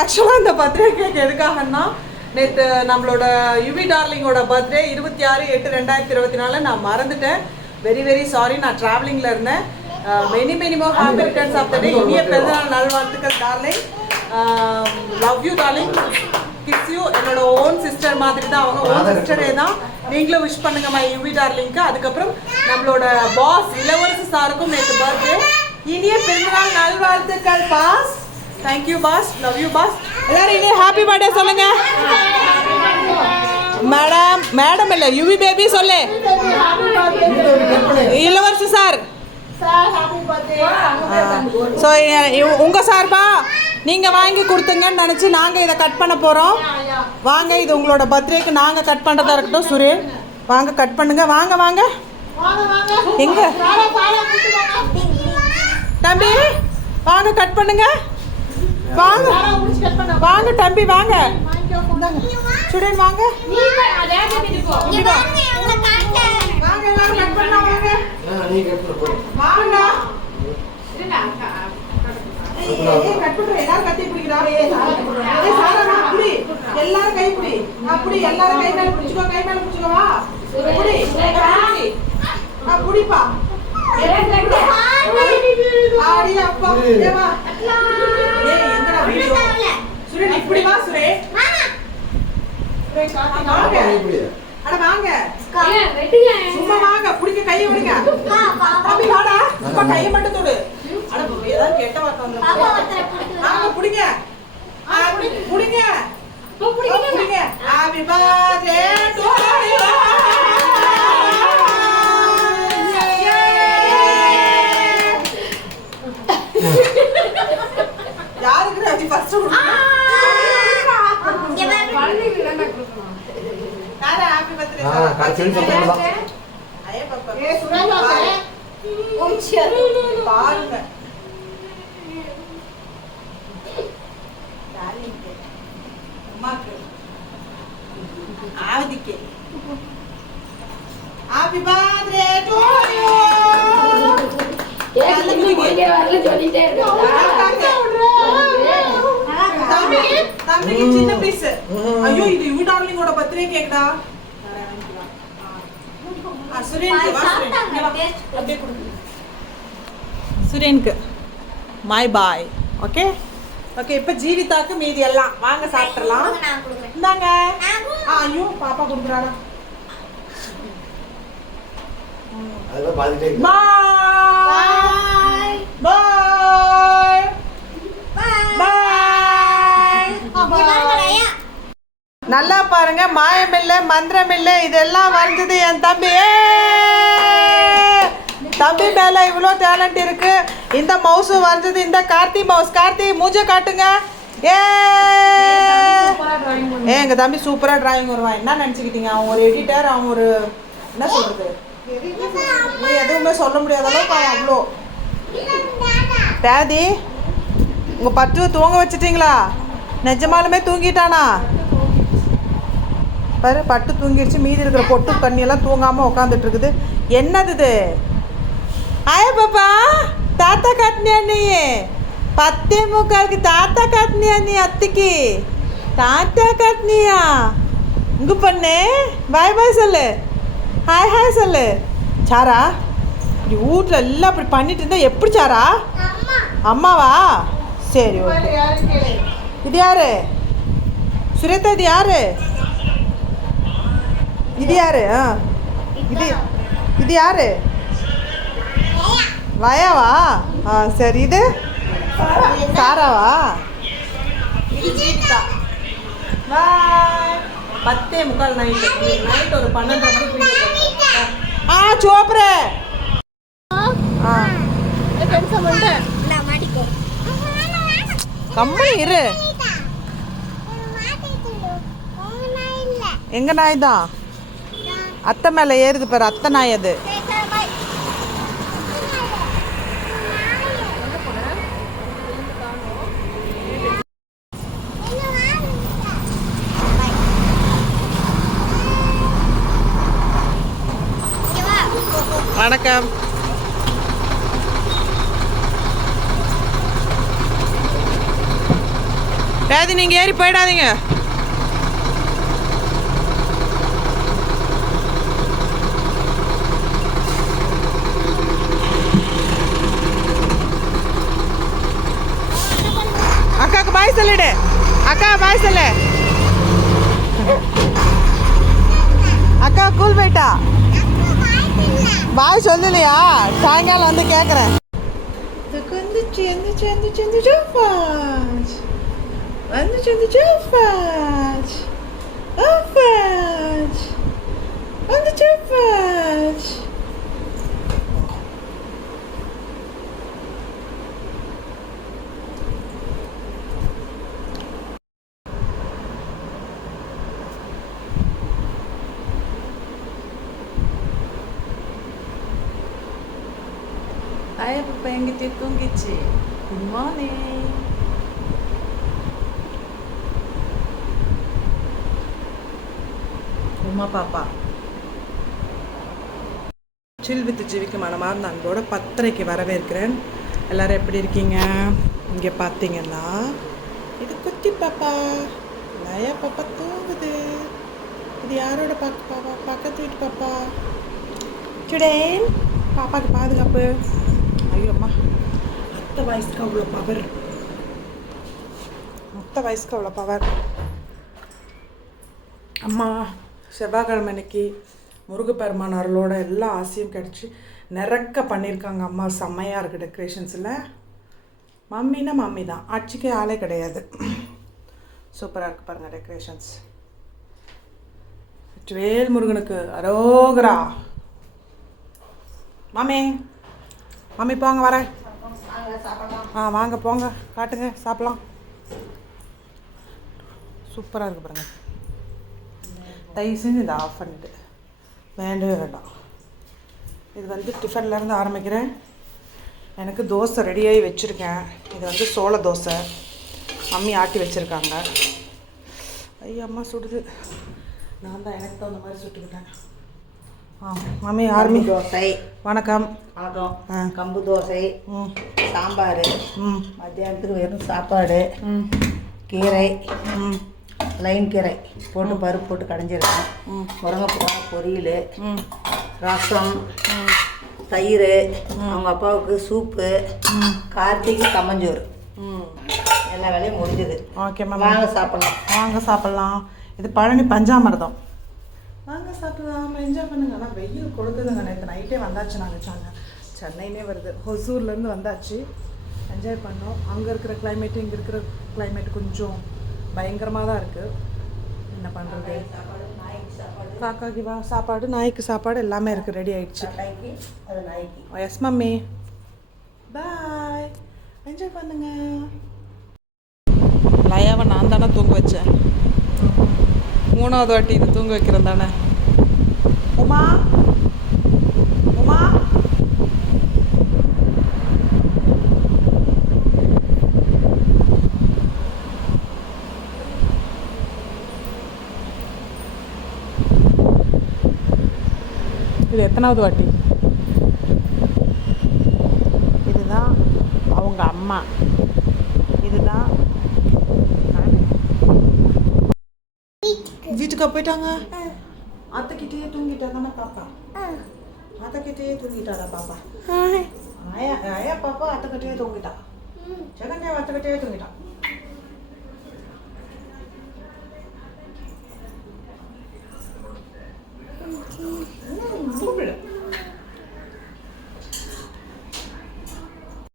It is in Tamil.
ஆக்சுவலாக இந்த பர்த்டே கேக் எதுக்காகன்னா நேற்று நம்மளோட யுவி டார்லிங்கோட பர்த்டே இருபத்தி ஆறு எட்டு ரெண்டாயிரத்தி இருபத்தி நாலு நான் மறந்துட்டேன். வெரி வெரி சாரி நான் ட்ராவலிங்கில் இருந்தேன். Many many more happy returns of the day இனிய பிறந்தநாள் நல்வாழ்த்துக்கள் darling love you darling kiss you என்னோட ஓன் சிஸ்டர் மாதிரி தான் அவங்க ஓன் சிஸ்டரே தான் நீங்களும் விஷ் பண்ணுங்க மை யுவி டார்லிங்க்கு. அதுக்கப்புறம் நம்மளோட பாஸ் இளவரசி சாருக்கும் நேற்று பர்த்டே இனிய பிறந்தநாள் நல்வாழ்த்துக்கள் boss thank you boss love you boss எல்லாரும் இனிய ஹாப்பி பர்த்டே சொல்லுங்க மேடம் மேடம் இல்ல யுவி பேபி சொல்லு இளவரசி சார் ஸோ உங்க சார்பா நீங்க வாங்கி கொடுத்துங்கன்னு நினைச்சு நாங்க இதை கட் பண்ண போறோம் வாங்க இது உங்களோட பர்த்டேக்கு நாங்க கட் பண்றதா இருக்கட்டும் சுரேன் வாங்க கட் பண்ணுங்க வாங்க வாங்க எங்க தம்பி வாங்க கட் பண்ணுங்க வாங்க. வாங்க தம்பி வாங்க. சுரேன் வாங்க. வாங்க எல்லாரும் கட் பண்றேன். எல்லாரும் கை மேல பிடிச்சுக்கோ, கை மேல பிடிச்சுக்கோ, வா. புடி. புடி. நான் புடிப்பா. ஆடி அப்பா. இப்படி வா, சுரேன். வாங்க. அட, வாங்க. சும்மா வாங்க. பிடிக்க கையை விடுங்க. தம்பி, வாடா. சும்மா கையை மட்டும் தொடு. அட, ஏதாவது கெட்ட வார்த்தை வந்துரும். வாங்க, புடிங்க. புடிங்க. புடிங்க. Birthday to you. யாருக்கு ராஜி டு யூ தம்பி தம்பிக்கு சின்ன பீஸ். ஐயோ இது யூ டார்லிங்கோட பர்த்டே கேக்குடா. சுரேனுக்கு மாய் பாய் ஓகே ஓகே இப்போ ஜீவிதாக்கு மீதி எல்லாம். வாங்க சாப்பிட்றலாம் இந்தாங்க. ஆ ஐயோ பாப்பா இருக்கு. பாய் நல்லா பாருங்க. மந்திரம் மந்திரமில்ல இதெல்லாம் வரைஞ்சது என் தம்பி. தம்பி மேல இவ்வளோ டேலண்ட் இருக்கு. இந்த மவுஸ் வரைஞ்சது இந்த கார்த்தி மவுஸ் கார்த்தி மூஞ்ச காட்டுங்க. ஏ! ஏ எங்க தம்பி சூப்பரா டிராயிங் வருவான். என்ன நினச்சிக்கிட்டீங்க? அவன் ஒரு எடிட்டர் அவன் ஒரு என்ன சொல்றது? நீ எதுவுமே சொல்ல முடியாத அளவுக்கு அவன் அவ்வளோ. டேதி உங்க பற்று தூங்க வச்சுட்டீங்களா? நிஜமாலுமே தூங்கிட்டானா? பாரு பட்டு தூங்கிடுச்சு. மீதி இருக்கிற பொட்டு கண்ணியெல்லாம் தூங்காமல் உட்காந்துட்டு இருக்குது என்னது இது? ஆய பாப்பா தாத்தா காட்டினியா நீ? பத்தே முக்காலுக்கு தாத்தா காட்டினியா நீ அத்திக்கு? தாத்தா காட்டினியா? இங்க பண்ணு. பாய் பாய் சொல்லு. ஹாய் ஹாய் சொல்லு. சாரா இப்படி வீட்டில் எல்லாம் இப்படி பண்ணிட்டு இருந்தா எப்படி சாரா? அம்மாவா? சரி ஓகே. இது யாரு? சுரேதா இது யாரு? இது யாரு? ஆ. இது இது யாரு? வயாவா ஆ சரி இது? சாராவா? இது ஜீவிதா பாய். பத்தே முக்கால் நைட்டு நைட் ஒரு மணிக்கு போட்டேன். ஆ சோப்ரே ஆ. இரு. எங்க நாய் தான்? அத்தை மேலே ஏறுது பாரு அத்தை நாய் அது. வணக்கம். பேதி நீங்கள் ஏறி போயிடாதீங்க. பாய் சொல்லிடு அக்கா பாய் சொல்லு அக்கா கூல் போயிட்டா? பாய் சொல்லலையா? சாயங்காலம் வந்து கேட்குறேன் வந்துச்சு வந்துச்சு வந்துச்சு வந்துச்சு ஃபாஸ் வந்துச்சு வந்துச்சு வந்துச்சு Ay, pa yang தூங்கிச்சு tunggici. Good morning. Uma பாப்பா சில் வித் ஜீவிக்கு மனமார்ந்த அன்போட பத்தரைக்கு வரவேற்கிறேன். எல்லாரும் எப்படி இருக்கீங்க? இங்கே பார்த்தீங்கன்னா இது குட்டி பாப்பா. லயா பாப்பா தூங்குது. இது யாரோட பார்க்க பாப்பா பக்கத்து வீட்டு பாப்பா? சுடேன் பாப்பாக்கு பாதுகாப்பு. ஐயோம்மா. அத்தை வயசுக்கு அவ்வளோ பவர் அத்தை வயசுக்கு அவ்வளோ பவர் அம்மா செவ்வாய்க்கிழமை அன்னைக்கு முருகப்பெருமான் அருளோட எல்லா ஆசையும் கிடச்சி நிறக்க பண்ணியிருக்காங்க அம்மா. செம்மையாக இருக்குது டெக்கரேஷன்ஸில் மம்மினா மம்மி தான். ஆட்சிக்கே ஆளே கிடையாது. சூப்பராக இருக்குது பாருங்கள் டெக்கரேஷன்ஸ் வேல் முருகனுக்கு அரோகரா. மாமே. மாமி போங்க வரேன். ஆ வாங்க போங்க. காட்டுங்க சாப்பிட்லாம். சூப்பராக இருக்கு பாருங்க. தயவு செஞ்சு இதை ஆஃப் பண்ணிட்டு. வேண்டவே வேண்டாம். இது வந்து டிஃபன்லேருந்து ஆரம்பிக்கிறேன். எனக்கு தோசை ரெடியாகி வச்சுருக்கேன். இது வந்து சோள தோசை. மம்மி ஆட்டி வச்சுருக்காங்க. ஐயா அம்மா சுடுது. நான் தான் எனக்கு தகுந்த மாதிரி சுட்டுக்கிட்டேன். Mummy army. தோசை வணக்கம். வணக்கம். கம்பு தோசை ம். சாம்பார். ம். மத்தியானத்துக்கு வெறும் சாப்பாடு. கீரை. ம். லைன் கீரை. போட்டு பருப்பு போட்டு கடைஞ்சிருக்கேன். ம். முருங்கைப்பூ பொரியல். ம். ரசம். தயிர். அவங்க அப்பாவுக்கு சூப்பு. கார்த்திக்கு கம்மஞ்சோறு. ம். எல்லா வேலையும் முடிஞ்சது. Okay ma'am. வாங்க சாப்பிடலாம். வாங்க சாப்பிட்லாம். இது பழனி பஞ்சாமிர்தம். வாங்க சாப்பிடலாம். என்ஜாய் பண்ணுங்க. ஆனால் வெயில் கொடுக்குதுங்க நேற்று நைட்டே வந்தாச்சு நாங்கள் சென்னை சென்னையிலே வருது. ஹொசூர்லேருந்து வந்தாச்சு. என்ஜாய் பண்ணோம். அங்கே இருக்கிற கிளைமேட்டு இங்கே இருக்கிற கிளைமேட் கொஞ்சம் பயங்கரமாக தான் இருக்குது என்ன பண்ணுறது காக்காக்கு வா சாப்பாடு. நாய்க்கு சாப்பாடு எல்லாமே இருக்குது ரெடி ஆயிடுச்சு. எஸ் மம்மி பாய் என்ஜாய் பண்ணுங்க. லயாவை நான் தானே தூங்க வச்சேன். மூணாவது வாட்டி இது தூங்க வைக்கிறேன் தானே? உமா? உமா? இது எத்தனாவது வாட்டி? இதுதான் அவங்க அம்மா இதுதான் வீட்டுக்கா போயிட்டாங்க அத்தைக்கிட்டேயே தூங்கிட்டா தானே பாப்பா அத்தைக்கிட்டேயே தூங்கிட்டாடா பாப்பா ஆயா ஆயா பாப்பா அத்தைக்கிட்டேயே தூங்கிட்டா ஜெகன்யா அத்தைக்கிட்டேயே தூங்கிட்டான்